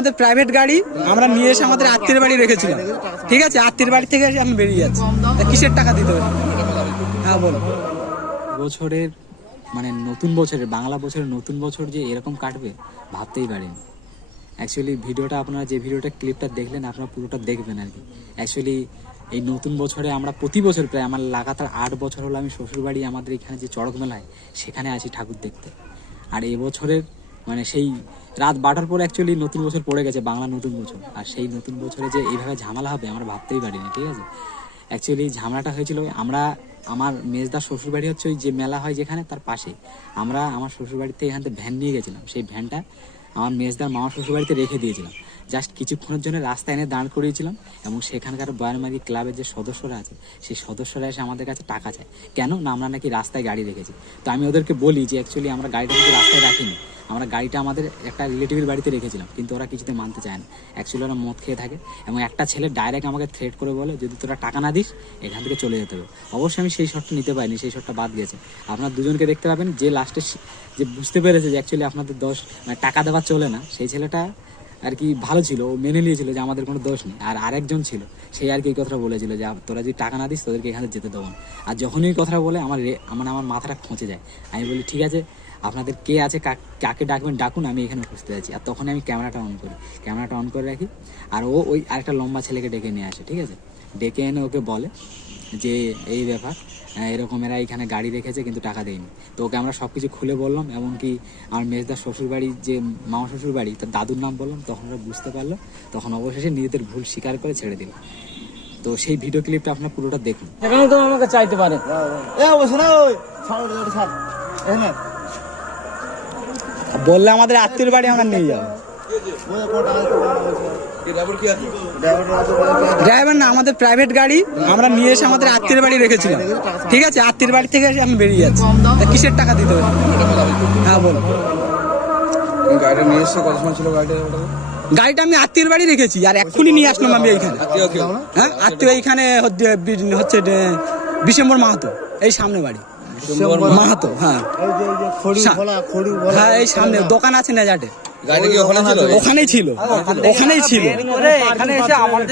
আমাদের প্রাইভেট গাড়ি, আমরা নিয়ে এসে আমাদের আত্মীয় বাড়ি রেখেছিলাম। ঠিক আছে? আত্মীয় বাড়ি থেকে আমি বেরিয়ে যাচ্ছি। কিসের টাকা দিতে হবে? হ্যাঁ বলো। বছরের মানে নতুন বছরের, বাংলা বছরের নতুন বছর যে এরকম কাটবে, ভাবতেই পারিনি। অ্যাকচুয়ালি ভিডিওটা আপনারা যে ভিডিওটা ক্লিপটা দেখলেন, আপনারা পুরোটা দেখবেন আর কি। অ্যাকচুয়ালি এই নতুন বছরে আমরা প্রতি বছর প্রায় আমার লাগাতার আট বছর হলো আমি শ্বশুরবাড়ি, আমাদের এখানে যে চড়ক মেলায় সেখানে আছি ঠাকুর দেখতে। আর এবছরের মানে সেই রাত বারোটার পর অ্যাকচুয়ালি নতুন বছর পড়ে গেছে, বাংলা নতুন বছর। আর সেই নতুন বছরে যে এইভাবে ঝামেলা হবে, আমরা ভাবতেই পারিনি, ঠিক আছে? অ্যাকচুয়ালি ঝামেলাটা হয়েছিল, আমরা, আমার মেজদার শ্বশুরবাড়ি হচ্ছে ওই যে মেলা হয় যেখানে, তার পাশে আমরা আমার শ্বশুরবাড়িতে এখান থেকে ভ্যান নিয়ে গেছিলাম। সেই ভ্যানটা আমার মেজদার মামা শ্বশুরবাড়িতে রেখে দিয়েছিলাম। জাস্ট কিছুক্ষণের জন্য রাস্তায় এনে দাঁড় করিয়েছিলাম এবং সেখানকার বয়ানমারি ক্লাবের যে সদস্যরা আছে, সেই সদস্যরা এসে আমাদের কাছে টাকা চায়। কেন? না, আমরা নাকি রাস্তায় গাড়ি রেখেছি। তো আমি ওদেরকে বলি যে অ্যাকচুয়ালি আমরা গাড়িটা কিন্তু রাস্তায় রাখিনি। আমরা গাড়িটা আমাদের একটা রিলেটিভের বাড়িতে রেখেছিলাম, কিন্তু ওরা কিছুতে মানতে চায় না। অ্যাকচুয়ালি ওরা মদ খেয়ে থাকে এবং একটা ছেলে ডাইরেক্ট আমাকে থ্রেট করে বলে, যদি তোরা টাকা না দিস, এখান থেকে চলে যেতে হবে। অবশ্যই আমি সেই শটটা নিতে পারিনি, সেই শটটা বাদ গেছে। আপনার দুজনকে দেখতে পাবেন যে লাস্টে যে বুঝতে পেরেছে যে অ্যাকচুয়ালি আপনাদের দোষ মানে টাকা দেওয়া চলে না, সেই ছেলেটা আর কি ভালো ছিল, ও মেনে নিয়েছিল যে আমাদের কোনো দোষ নেই। আর আরেকজন ছিল সেই আর কি এই কথাটা বলেছিল যে, তোরা যদি টাকা না দিস, তোদেরকে এখানে যেতে দেবো না। আর যখনই কথাটা বলে, আমার আমার আমার মাথাটা খোঁচে যায়। আমি বলি, ঠিক আছে আপনাদের কে আছে কাক- কাকে ডাকবেন ডাকুন আমি এখানে খুঁজতে যাচ্ছি আর তখন আমি ক্যামেরাটা অন করি। ক্যামেরাটা অন করে রাখি। আর ও ওই আরেকটা লম্বা ছেলেকে ডেকে নিয়ে আসে ঠিক আছে? ডেকে এনে ওকে বলে যে এই ব্যাপার এরকম এরা এখানে গাড়ি রেখেছে কিন্তু টাকা দেয়নি। তো ওকে আমরা সব কিছু খুলে বললাম এমনকি আমার মেজদার শ্বশুরবাড়ি যে মামা শ্বশুরবাড়ি তার দাদুর নাম বললাম তখন ওরা বুঝতে পারল। তখন অবশেষে নিজেদের ভুল স্বীকার করে ছেড়ে দিল। তো সেই ভিডিও ক্লিপটা আপনার পুরোটা দেখুন। সেখানে তো আমাকে চাইতে পারে। এ বসে না ওই ছাড় ছাড়। এখানে। বললে আমাদের আত্মীয় বাড়ি আমরা নিয়ে যাব। ড্রাইভার না আমাদের প্রাইভেট গাড়ি আমরা নিয়ে এসে আমাদের আত্মীয় বাড়ি রেখেছিলাম। ঠিক আছে? আত্মীয় বাড়ি থেকে এসে আমি বেরিয়ে যাচ্ছি। কিসের টাকা দিতে হবে? হ্যাঁ বলো। গাড়িটা নিয়ে এসছে কত সময় ছিল গাড়িটা? গাড়িটা আমি আত্মীয় বাড়ি রেখেছি আর এক্ষুনি নিয়ে আসলাম আমি এইখানে। হ্যাঁ আত্মীয় এইখানে হচ্ছে ডিসেম্বর মাহাতো এই সামনে বাড়ি। মাহাতো হ্যাঁ। এই যে এই যে খড়ি সা- বলা খড়ি বলা হ্যাঁ এই সামনে দোকান আছে না যাটে ওখানেই ছিল। ওখানেই ছিল।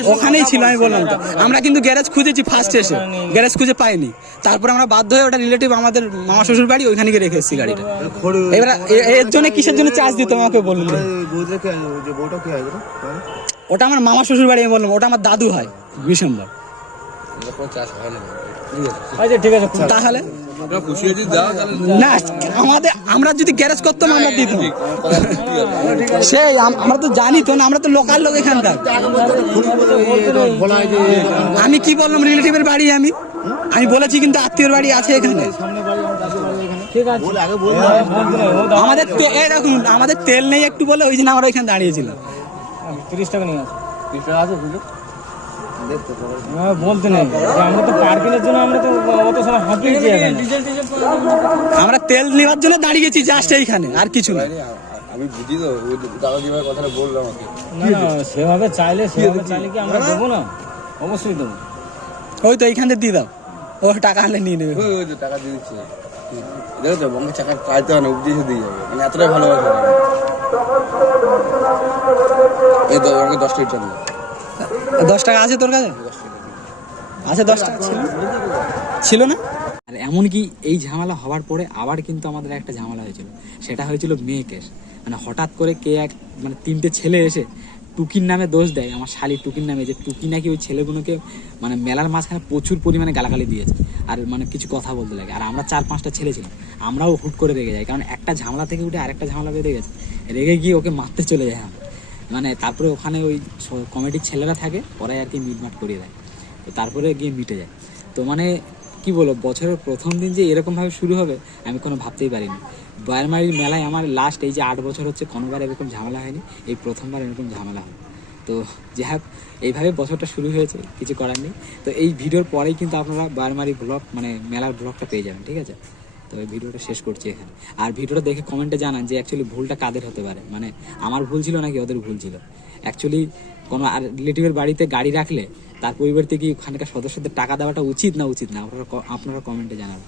ওখানেই ছিল আমি বললাম তো। আমরা কিন্তু গ্যারেজ খুঁজেছি ফার্স্ট এসে। গ্যারেজ খুঁজে পাইনি। তারপর আমরা বাধ্য হয়ে ওটা রিলেটিভ আমাদের মামা শ্বশুর বাড়ি ওইখানে গিয়ে রেখে এসেছি গাড়িটা। এবার এর জন্য কিসের জন্য চার্জ দিতে আমাকে আছে ওটা আমার মামা শ্বশুর বাড়ি আমি বললাম ওটা আমার দাদু হয় হয় না। ঠিক আছে। আচ্ছা। ঠিক আছে তাহলে? না আমাদের আমরা যদি গ্যারেজ করতাম আমরা দিতাম। সেই আমরা তো জানি তো না আমরা তো লোকাল লোক এখানকার। আমি কি বললাম রিলেটিভের বাড়ি আমি? আমি বলেছি কিন্তু আত্মীয়র বাড়ি আছে এখানে। আমাদের দেখুন আমাদের তেল নেই একটু বলে ওই জন্য আমরা এখানে দাঁড়িয়েছিলাম। তিরিশ টাকা নিয়ে আছে বলতে নেই। যে আমরা তো পার্কিংয়ের জন্য আমরা তো অত সময় হাঁপিয়েছি আমরা তেল নেওয়ার জন্য দাঁড়িয়েছি জাস্ট এইখানে আর কিছু না। আমি বুঝি তো দাদা কথাটা বলল আমাকে। সেভাবে চাইলে সেভাবে চাইলে কি আমরা দেবো না? অবশ্যই দেবো। ওই তো এইখানে দিয়ে দাও। ও টাকা আনলে নিয়ে নেবে। ওই ওই তো টাকা দিয়ে দিচ্ছে। দেখো তো বঙ্গের চাকা কাটতে হয় না উপদেশ দিয়ে যাবে। মানে এতটাই ভালোবাসা। এই তো আমাকে জানলো দশ টাকা আছে তোর কাছে? আছে দশ টাকা, ছিল। ছিল না? আর এমনকি এই ঝামেলা হওয়ার পরে আবার কিন্তু আমাদের একটা ঝামেলা হয়েছিল। সেটা হয়েছিল মেয়ে কেস। মানে হঠাৎ করে কে এক মানে তিনটে ছেলে এসে টুকির নামে দোষ দেয়। আমার শালি টুকির নামে যে টুকি নাকি ওই ছেলেগুলোকে মানে মেলার মাঝখানে প্রচুর পরিমাণে গালাগালি দিয়েছে। আর মানে কিছু কথা বলতে লাগে। আর আমরা চার পাঁচটা ছেলে ছিলাম। আমরাও হুট করে রেগে যাই। কারণ একটা ঝামেলা থেকে উঠে আরেকটা ঝামেলা বেঁধে গেছে। রেগে গিয়ে ওকে মারতে চলে যায়। আমরা মানে তারপরে ওখানে ওই কমিটির ছেলেরা থাকে, ওরাই আর কি মিটমাট করিয়ে দেয়। তো তারপরে গিয়ে মিটে যায়। তো মানে কি বলব, বছরের প্রথম দিন যে এরকমভাবে শুরু হবে, আমি কোনো ভাবতেই পারিনি। বয়ারমারির মেলায় আমার লাস্ট এই যে আট বছর হচ্ছে, কোনোবার এরকম ঝামেলা হয়নি। এই প্রথমবার এরকম ঝামেলা হয়। তো যাই হোক, এইভাবে বছরটা শুরু হয়েছে, কিছু করার নেই। তো এই ভিডিওর পরেই কিন্তু আপনারা বয়ারমারি ব্লগ মানে মেলার ব্লগটা পেয়ে যাবেন, ঠিক আছে? তো এই ভিডিওটা শেষ করছি এখানে। আর ভিডিওটা দেখে কমেন্টে জানান যে অ্যাকচুয়ালি ভুলটা কাদের হতে পারে। মানে আমার ভুল ছিল নাকি ওদের ভুল ছিল? অ্যাকচুয়ালি কোনো আর রিলেটিভের বাড়িতে গাড়ি রাখলে তার পরিবর্তে কি ওখানকার সদস্যদের টাকা দেওয়াটা উচিত না উচিত না? আপনারা আপনারা কমেন্টে জানাবেন